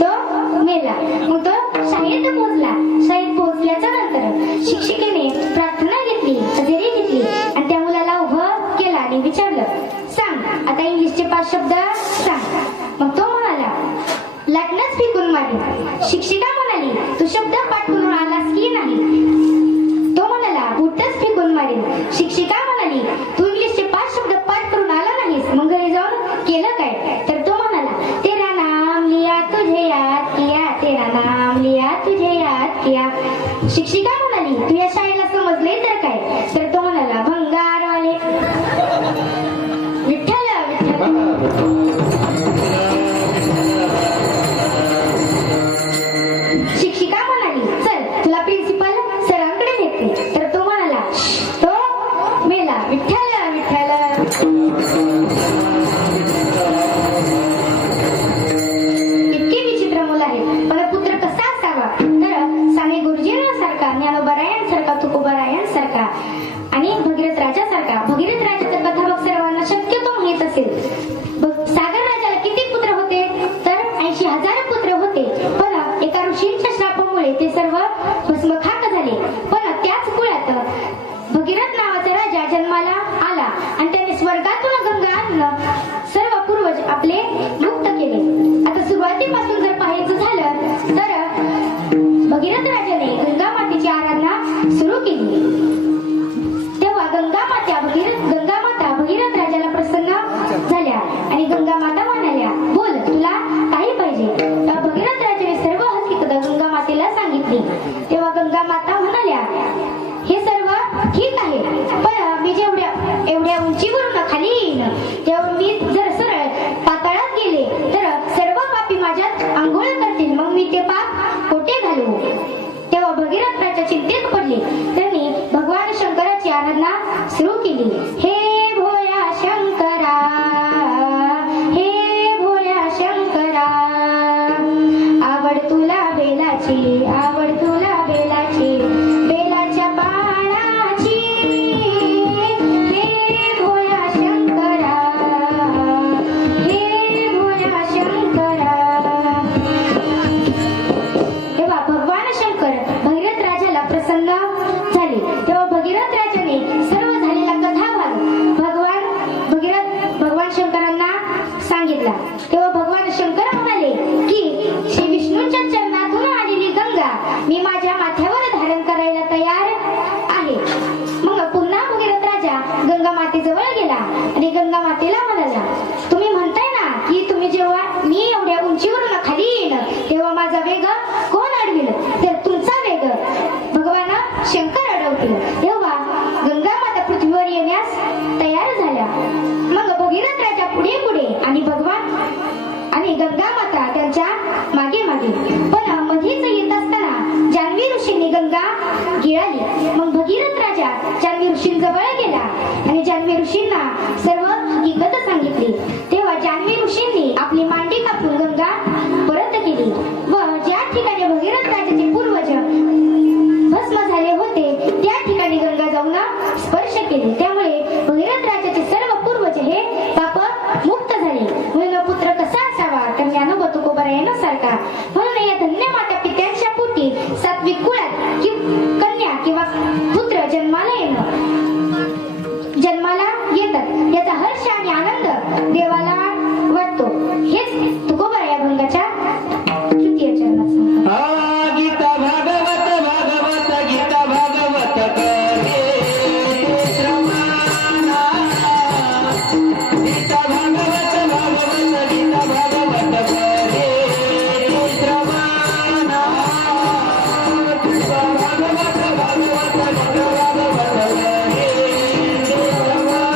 तो मेला. मग तो शाळेत पोहोचला. शाळेत पोहोचल्याच्या नंतर शिक्षिकेने प्रार्थना घेतली, हजेरी घेतली आणि त्या मुलाला उभं केलं आणि विचारलं, सांग आता इंग्लिशचे 5 शब्द सांग. मग तो म्हणाला, लाटणंच फेकून मारी. शिक्षिका म्हणाली, तू शब्द पाठ करून आलास की नाही. तो म्हणाला, बुटच फेकून मारीन. शिक्षिका म्हणाली, तू इंग्लिशचे 5 शब्द पाठ करून आला नाहीस, मग घरी जाऊन केलं काय. तर तो म्हणाला, तेरा नाम लिया तुझे याद किया, तेरा नाम लिया तुझे याद किया. शिक्षिका म्हणाली, तू या शाळेला समजले तर काय. तर तो म्हणाला, भंगारवाले. विठ्ठल विठ्ठल. शिक्षिका म्हणाली, चल तुला प्रिन्सिपल सरांकडे नेते. तर तो म्हणाला, तो मेला. विठ्ठल विठ्ठल. इतके विचित्र मुलं आहेत. पण पुत्र कसा असावा, तर साने गुरुजींसारखा ज्ञानोबारायांसारखा ज्ञानोबारायांसारखा तुकोबारायांसारखा आणि भगीरथ राजासारखा. भगीरथ राजाचं कथा मग सर्वांना शक्यतो माहित असेल. सागर राजाला किती पुत्र होते तर 80,000 पुत्र होते. पण एका ऋषींच्या श्रापामुळे ते सर्व भस्मखाक झाले. पण त्याच कुळात भगीरथ नावाचा राजा जन्माला आला आणि त्याने स्वर्गातून गंगा आणून सर्व पूर्वज आपले मुक्त केले. आता सुरुवातीपासून जर पाहायचं झालं तर भगीरथ राजाने गंगा मातेची आराधना सुरू केली. तेव्हा गंगा माता भगीरथ राजाला प्रसन्न झाल्या आणि गंगा माता म्हणाल्या, बोल तुला काही पाहिजे. भगीरथ राजाने सर्व हकीकत गंगा मातेला सांगितली. तेव्हा गंगा माता म्हणाल्या, हे सर्व ठीक आहे, पण मी एवढ्या उंचीवरून खाली येईन तेव्हा मी जर सरळ पाताळात गेले तर सर्व पापी माझ्यात आंघोळ करतील, मग मी ते पाप कोठे घालू. तेव्हा भगीरथ राजा चिंतेत पडले. त्यांनी भगवान शंकराची आराधना सुरू केली. हे भोळ्या शंकरा, हे भोळ्या शंकरा, आवड तुला बेलाची, आवड तुला बेलाची, बेलाच्या पानाची. हे भोळ्या शंकरा, हे भोळ्या शंकरा. तेव्हा भगवान शंकर भगीरथ राजाला प्रसन्न झाले. तेव्हा भगीरथ राजाने सर्व झालेला कथाभाग भगवान शंकरांना सांगितला. तेव्हा भगवान शंकर म्हणाले की श्री विष्णूच्या चरणातून आलेली गंगा मी माझ्या माथ्यावर धारण करायला तयार आहे. मग पुन्हा भगीरथ राजा गंगा मातेजवळ गेला आणि गंगा मातेला म्हणाला, तुम्ही म्हणताय ना की तुम्ही जेव्हा मी एवढ्या उंचीवरून खाली येईन तेव्हा माझा वेग कोण अडविल, तर तुमचा वेग भगवान शंकर अडवतील. तेव्हा गंगा माता पृथ्वीवर येण्यास तयार झाल्या. मग भगीरथ राजा पुढे पुढे आणि भगवान आणि गंगा माता त्यांच्या मागे मागे. पण मध्येच येत असताना जान्हवी ऋषींनी गंगा गिळाली. मग भगीरथ राजा जान्हवी ऋषींजवळ गेला आणि जान्हवी ऋषींना सर्व हकीकत सांगितली. तेव्हा जान्हवी ऋषींनी आपली मांडी कापून गंगा परत केली व ज्या ठिकाणी भगीरथ राजाचे पूर्वज भस्म झाले होते त्या ठिकाणी गंगा जाऊन स्पर्श केले. त्यामुळे भगीरथ राजाचे सर्व पूर्वज हे पाप मुक्त झाले. म्हणून पुत्र कसा असावा तर ज्ञानोबा तुकोबारायांसारखा. म्हणून या धन्य माता पित्यांच्या पोटी सात्विक कुळात कन्या किंवा पुत्र जन्माला येतात. याचा हर्ष आणि आनंद देवाला वाटतो. हेच तुकोबारा या भंगाच्या तृतीय चरणात सांगतात. गीता भागवत भागवत गीता भागवत करे श्रवणा. गीता भागवत भागवत गीता भागवत करे श्रवणा. गीता भागवत भागवत गीता भागवत करे श्रवणा.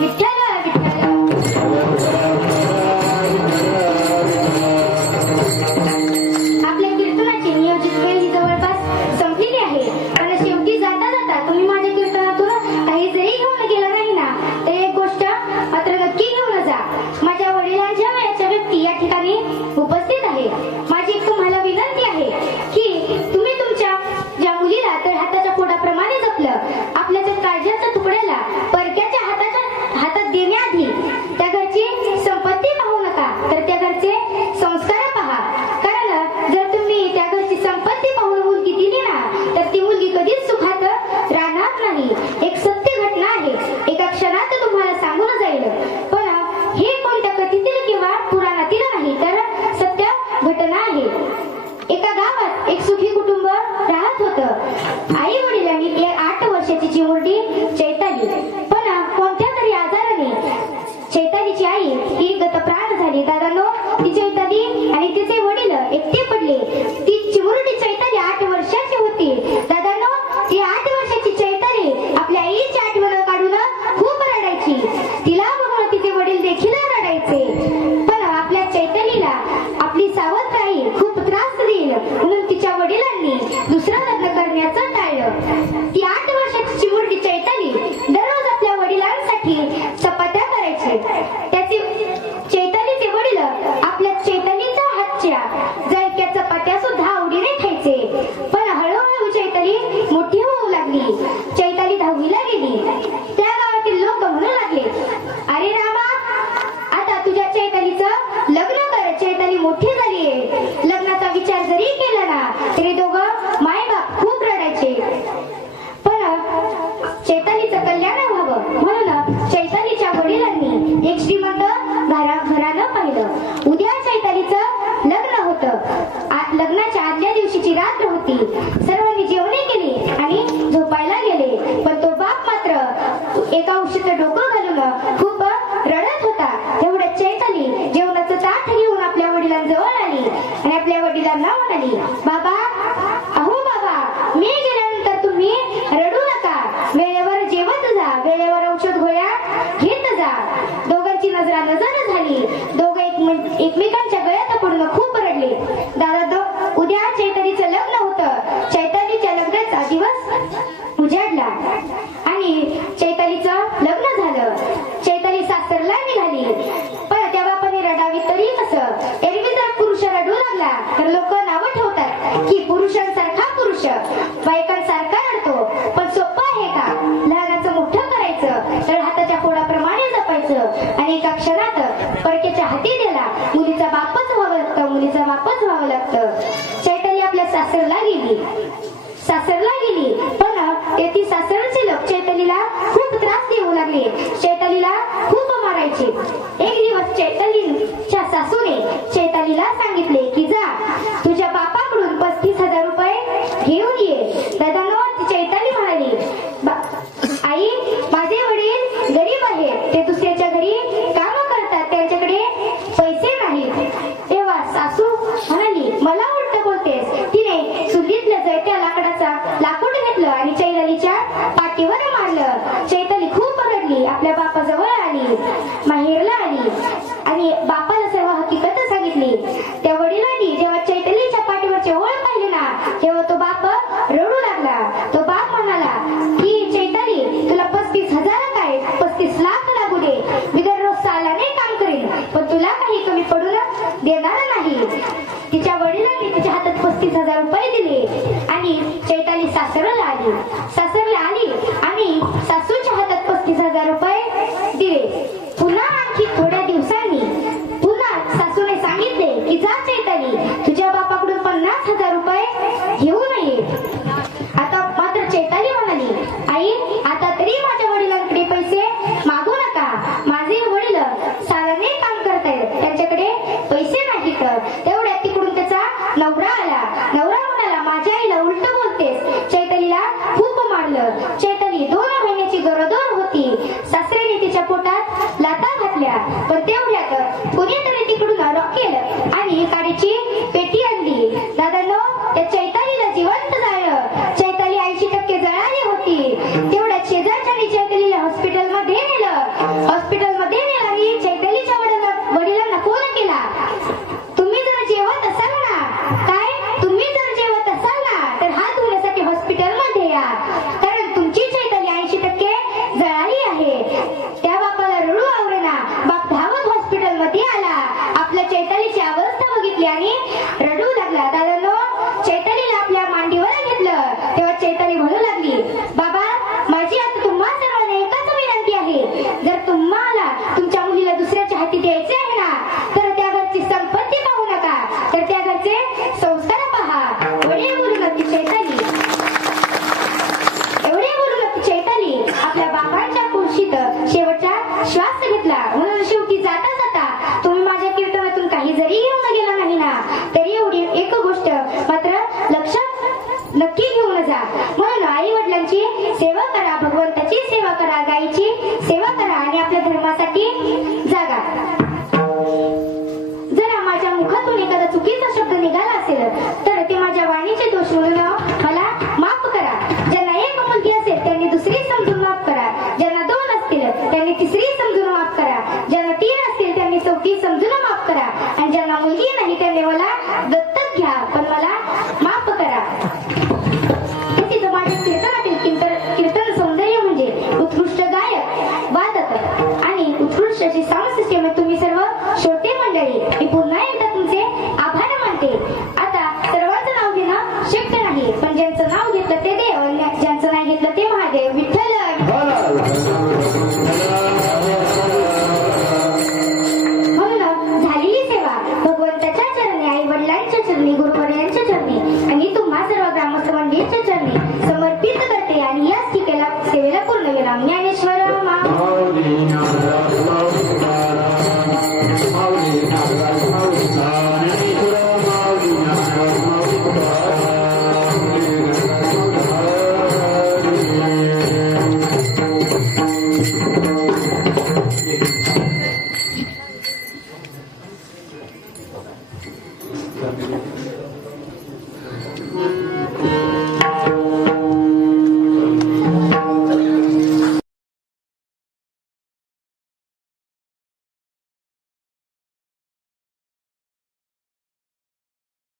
विठ्ठल विठ्ठल. आपल्या कीर्तनाची नियोजित वेळ ही जवळपास संपलेली आहे. पण शेवटी जाता जाता तुम्ही माझ्या कीर्तनातून काही जरी घेऊन गेला नाही ना, तर एक गोष्ट मात्र नक्की घेऊन जा. माझ्या वडिलांच्या वयाच्या व्यक्ती या ठिकाणी उपस्थित आहे. माझी एक तुम्हाला विनंती आहे की तुम्ही तुमच्या ज्या मुलीला तर हाताच्या पोटाप्रमाणे जपलं, आपल्या त्या काळजाच्या तुकड्याला परक्याच्या हातात देण्याआधी त्या घरची संपत्ती पाहू नका, तर त्या घरचे संस्कार पहा. कारण जर तुम्ही त्या घरची संपत्ती पाहून मुलगी दिली ना, तर ती मुलगी कधीच सुखात राहणार नाही. एक सत्य घटना आहे, एका क्षणात तुम्हाला सांगून जाईल. पण हे कोणत्या कथेतील किंवा पुराणातील नाही, तर सत्य घटना आहे. एका गावात एक सुखी कुटुंब राहत होतं. आई वडिलांनी 8 वर्षाची चिमुरडी चैताली, पण कोणत्या तरी आजाराने चैतालीची आई ही गतप्राण झाली. दादांनो, ती चैताली आणि तिचे वडील एकटे पडले. ती चिमुरडी चैताली 8 वर्षाची होती. दादांनो, ती 8 वर्षाची चैताली आपल्या आईची आठवण काढून खूप रडायची. तिला बघून तिचे वडील देखील रडायचे. पण आपल्या चैतालीला आपली सावत्र आई खूप त्रास देईल म्हणून तिच्या वडिलांनी दुसरं लग्न करण्याचं टाळलं. ती 8 वर्षाची चिमुरडी चैताली दररोज आपल्या वडिलांसाठी चपात्या करायची. त्याचे चैतालीचे वडील आपल्या चैतालीच्या हातच्या जळक्या चपात्या सुद्धा आवडीने खायचे. पण हळूहळू चैताली मोठी होऊ लागली. चैताली 10वीला गेली. त्या गावातील लोक म्हणू लागले, अरे रामा, आता तुझ्या चैतालीचं लग्न कर. चैताली मोठी झालीये. लग्नाचा विचार जरी केला ना, तरी दोघं मायबाप खूप रडायचे. पण चैतालीचं कल्याण व्हावं म्हणून चैतालीच्या वडिलांनी एक श्रीमंत घरानं पाहिलं. उद्या चैतालीचं लग्न होतं. लग्नाच्या आदल्या दिवशीची रात्र होती. सर्वांनी जेवणे केली आणि झोपायला गेले. पण तो बाप मात्र एका उशीचं डोकं घालून खूप रडत होता. तेवढ्यात चैताली जेवणाचं ताट घेऊन आपल्या वडिलांजवळ आली आणि आपल्या वडिलांना म्हणाली, बाबा, अहो बाबा, मी गेल्यानंतर तुम्ही रडू नका. वेळेवर जेवत जा, वेळेवर औषध गोळ्या घेत जा. दोघांची नजरानजर झाली. दोघं एकमेकांच्या गळ्यात पडून खूप रडले. दादा, उद्या चैतालीचं लग्न होतं. चैतालीच्या लग्नाचा दिवस उजाडला आणि चैतालीचं लग्न झालं. चैताली सासरला निघाली. पण त्या बापाने रडावी तरी कसं? एरवी जर पुरुष रडू लागला तर लोक नावं ठेवतात की पुरुषांसारखा पुरुष बायकांसारखा रडतो. पण सोपं आहे का? लहानाचं मोठं करायचं, तर हाताच्या पोळाप्रमाणे जपायचं आणि एका क्षणात परकेच्या हाती दिला. मुलीचा बापच व्हावं लागतं, मुलीचा बापच व्हावं लागतं. चैताली आपल्या सासरला गेली. पण ती सासरचे लोक चैतालीला खूप त्रास देऊ लागले. चैतालीला खूप मारायचे. एक दिवस चैतालीच्या सासूने चैतालीला सांगितले की जा, तुझ्या बापाकडून 35,000 रुपये घेऊन ये. दादांनो, ती चैताली म्हणाली, आई, माझे वडील गरीब आहेत. ते दुसऱ्याच्या घरी काम करतात. त्यांच्याकडे पैसे नाहीत. तेव्हा सासू म्हणाली, मला उलट बोलतेस. तिने चुलीतल्या जळत्या लाकडाचा लाकूड घेतलं आणि चैतालीच्या पाठीवर मारलं. चैताली खूप रडली. आपल्या बापाजवळ आली, माहेरला आली आणि बापाला सर्व हकीकत सांगितली. त्या वडिलांनी जेव्हा चैतालीच्या पाठीवरचे ओळ पाहिले ना, तेव्हा तो बाप रडू लागला. तो बाप म्हणाला की चैताली, तुला 35,000 काय 35 लाख लागू दे, मी दररोज सालाने काम करेन, पण तुला काही कमी पडून देणार नाही. तिच्या वडिलांनी तिच्या हातात 35,000 रुपये दिले आणि चैताली सासरला आली. आणि सासूच्या हातात 35,000 रुपये दिले. पुन्हा आणखी थोड्या दिवसांनी पुन्हा सासूने सांगितले की जा चैताली, तुझ्या बापाकडून 50,000 रुपये घेऊन ये. आता मात्र चैताली म्हणाली, आई, आता तरी माझ्या वडिलांकडे पैसे मागू नका. माझे वडील सालाने काम करतायत, त्यांच्याकडे पैसे नाहीत. तेवढ्यात तिकडून त्याचा नवरा आला. नवरा म्हणाला, माझ्या आईला उलट बोलतेस. चैतालीला खूप मारलं. चैताली 2 महिन्याची गरोदर होती. सासऱ्याने तिच्या पोटात लाथा घातल्या. पण तेवढ्यात कोणीतरी तिकडून रॉकेल आणि काडीची पेटी आणली. दादांनो, त्या चैतालीला जिवंत जाळलं. चैताली 80% जळाली होती. तेवढ्यात शेजारच्या चैतालीला हॉस्पिटलमध्ये नेलं. घेतला, म्हणून शेवटी जाता जाता तुम्ही माझ्या कीर्तनातून काही जरी घेऊन गेला नाही ना, तरी एवढी एक गोष्ट मात्र लक्षात नक्की घेऊन जा. म्हणून आई वडिलांची सेवा करा, भगवंताची सेवा करा, गायीची सेवा करा आणि आपल्या धर्मासाठी जागा. जर माझ्या मुखातून एखादा चुकीचा शब्द निघाला असेल तर ते माझ्या वाणीचे दोष म्हणून मला माफ करा. ज्यांना एक मुलगी असेल त्यांनी दुसरी समजून माफ करा, ज्यांना दोन असतील त्यांनी तिसरी समजून माफ करा, ज्यांना तीन असतील त्यांनी चौथी समजून माफ करा आणि ज्यांना मुलगी नाही त्यांनी मला दत्त